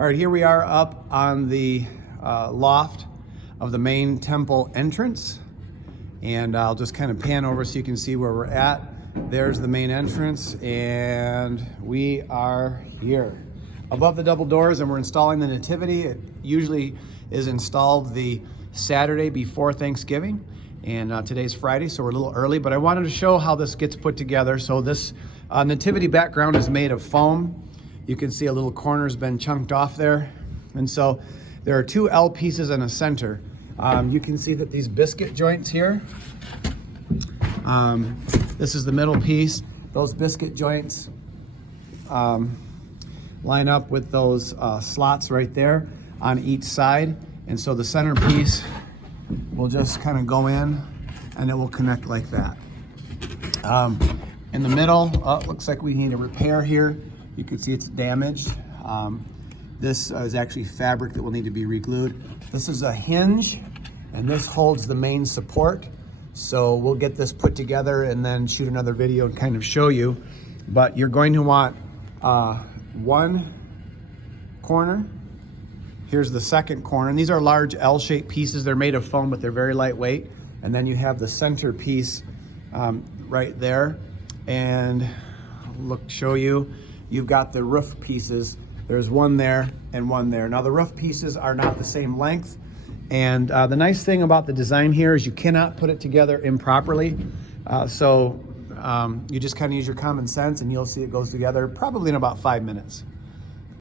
All right, here we are up on the loft of the main temple entrance. And I'll just kind of pan over so you can see where we're at. There's the main entrance, and we are here above the double doors, and we're installing the Nativity. It usually is installed the Saturday before Thanksgiving, and today's Friday, so we're a little early, but I wanted to show how this gets put together. So this Nativity background is made of foam. You can see a little corner's been chunked off there. And so there are two L pieces in a center. You can see that these biscuit joints here, this is the middle piece. Those biscuit joints line up with those slots right there on each side. And so the center piece will just kind of go in and it will connect like that. In the middle, looks like we need a repair here. You can see it's damaged. This is actually fabric that will need to be re-glued. This is a hinge, and this holds the main support. So we'll get this put together and then shoot another video and kind of show you. But you're going to want one corner. Here's the second corner. And these are large L-shaped pieces. They're made of foam, but they're very lightweight. And then you have the center piece right there. And show you. You've got the roof pieces. There's one there and one there. Now the roof pieces are not the same length. And the nice thing about the design here is you cannot put it together improperly. So you just kind of use your common sense and you'll see it goes together probably in about 5 minutes.